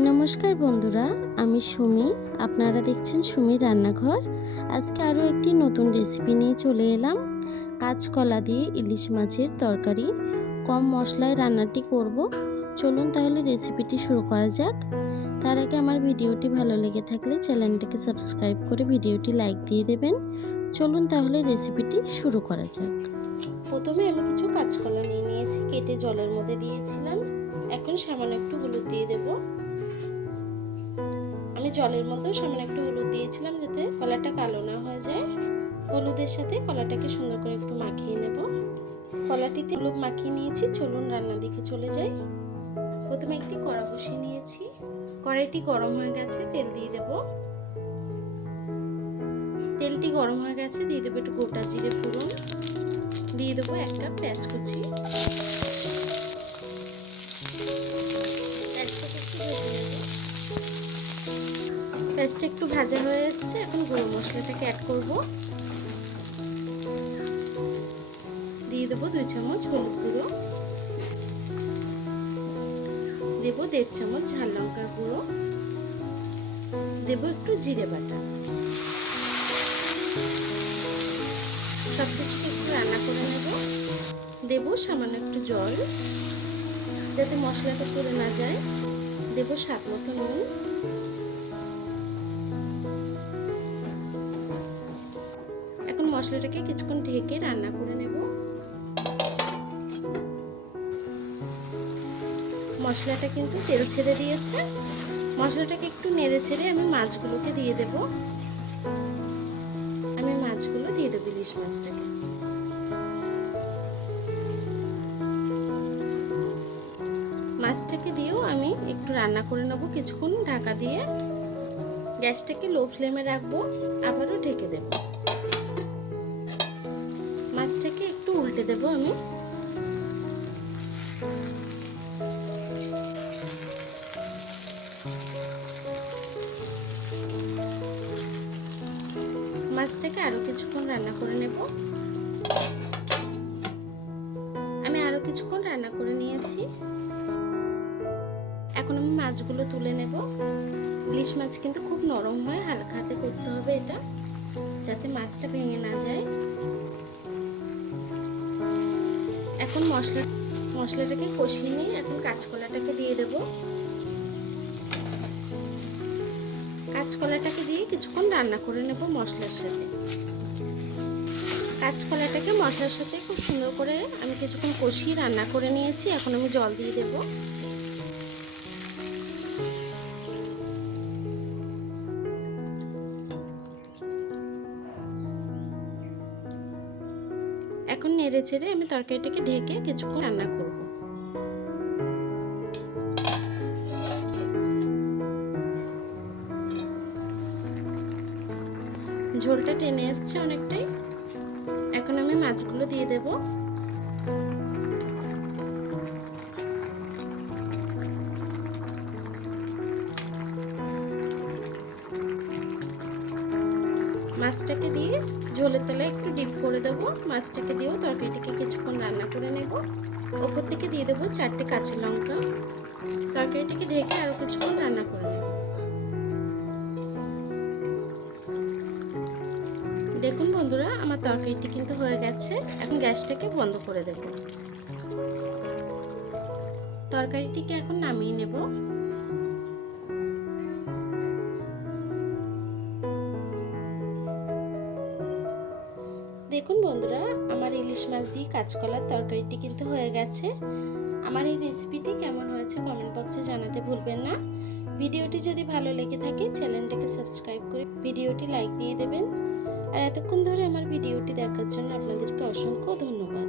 নমস্কার বন্ধুরা, আমি সুমি। আপনারা দেখছেন সুমির রান্নাঘর। আজকে আরও একটি নতুন রেসিপি নিয়ে চলে এলাম। কাঁচকলা দিয়ে ইলিশ মাছের তরকারি। কম মশলায় রান্নাটি করব। চলুন তাহলে রেসিপিটি শুরু করা যাক। তার আগে আমার ভিডিওটি ভালো লেগে থাকলে চ্যানেলটিকে সাবস্ক্রাইব করে ভিডিওটি লাইক দিয়ে দেবেন। চলুন তাহলে রেসিপিটি শুরু করা যাক। প্রথমে আমি কিছু কাঁচকলা নিয়ে নিয়েছি, কেটে জলের মধ্যে দিয়েছিলাম। এখন সামান্য একটু হলুদ দিয়ে দেবো। আমি জলের মধ্যেও সামান্য একটু হলুদ দিয়েছিলাম যাতে কলাটা কালো না হয়ে যায়। হলুদের সাথে কলাটাকে সুন্দর করে একটু মাখিয়ে নেব। কলাটিতে হলুদ মাখিয়ে নিয়েছি, চলুন রান্নার দিকে চলে যাই। প্রথমে একটি কড়া বসিয়ে নিয়েছি। কড়াইটি গরম হয়ে গেছে, তেল দিয়ে দেব। তেলটি গরম হয়ে গেছে, দিয়ে দেবো একটু গোটা জিরে ফোড়ন। দিয়ে দেবো একটা পেঁয়াজ কুচি। পেঁয়াজটা একটু ভাজা হয়ে এসছে, এখন গুঁড়ো মশলাটাকে অ্যাড করব। দিয়ে দেবো দুই চামচ হলুদ গুঁড়ো। দেবো দেড় চামচ ঝাল লঙ্কার গুঁড়ো। দেবো একটু জিরে বাটা। সব কিছুকে একটু রান্না করে নেব। দেবো সামান্য একটু জল, যাতে মশলাটা পুড়ে না যায়। দেবো স্বাদ মতো নুন। মশলাটাকে কিছুক্ষণ ঢেকে রান্না করে নেব। মশলাটা কিন্তু তেল ছেড়ে দিয়েছে। মশলাটাকে একটু নেড়ে ছেড়ে আমি মাছগুলোকে দিয়ে দেব। আমি মাছগুলো দিয়ে দেবো ইলিশ মাছটাকে। মাছটাকে দিয়েও আমি একটু রান্না করে নেব কিছুক্ষণ ঢাকা দিয়ে। গ্যাসটাকে লো ফ্লেমে রাখব। আবারও মাছটাকে একটু উল্টে দেব আমি। মাছটাকে আরও কিছুক্ষণ রান্না করে নেব। আমি আরও কিছুক্ষণ রান্না করে নিয়েছি। এখন আমি মাছগুলো তুলে নেব। ইলিশ মাছ কিন্তু খুব নরম হয়, হালকা হাতে করতে হবে এটা, যাতে মাছটা ভেঙে না যায়। এখন মশলা, মশলাটাকে কষিয়ে নিয়ে এখন কাঁচকলাটাকে দিয়ে দেব। কাঁচকলাটাকে দিয়ে কিছুক্ষণ রান্না করে নেব মশলার সাথে। কাঁচকলাটাকে মশলার সাথে খুব সুন্দর করে আমি কিছুক্ষণ কষিয়ে রান্না করে নিয়েছি। এখন আমি জল দিয়ে দেবো। এখন নেড়ে ছেড়ে আমি তরকারিটাকে ঢেকে কিছুক্ষণ রান্না করব। ঝোলটা টেনে এসছে অনেকটাই। এখন আমি মাছগুলো দিয়ে দেব। মাছটাকে দিয়ে ঝোলের তেলে একটু ডিপ করে দেবো। মাছটাকে দিয়েও তরকারিটিকে কিছুক্ষণ রান্না করে নেব। ওপর থেকে দিয়ে দেবো চারটে কাঁচা লঙ্কা। তরকারিটিকে ঢেকে আরও কিছুক্ষণ রান্না করে নেব। দেখুন বন্ধুরা, আমার তরকারিটি কিন্তু হয়ে গেছে। এখন গ্যাসটাকে বন্ধ করে দেব। তরকারিটিকে এখন নামিয়ে নেব। দেখুন বন্ধুরা, আমার ইলিশ মাছ দিয়ে কাঁচকলার তরকারিটি কিন্তু হয়ে গেছে। আমার এই রেসিপিটি কেমন হয়েছে কমেন্ট বক্সে জানাতে ভুলবেন না। ভিডিওটি যদি ভালো লেগে থাকে, চ্যানেলটাকে সাবস্ক্রাইব করে ভিডিওটি লাইক দিয়ে দেবেন। আর এতক্ষণ ধরে আমার ভিডিওটি দেখার জন্য আপনাদেরকে অসংখ্য ধন্যবাদ।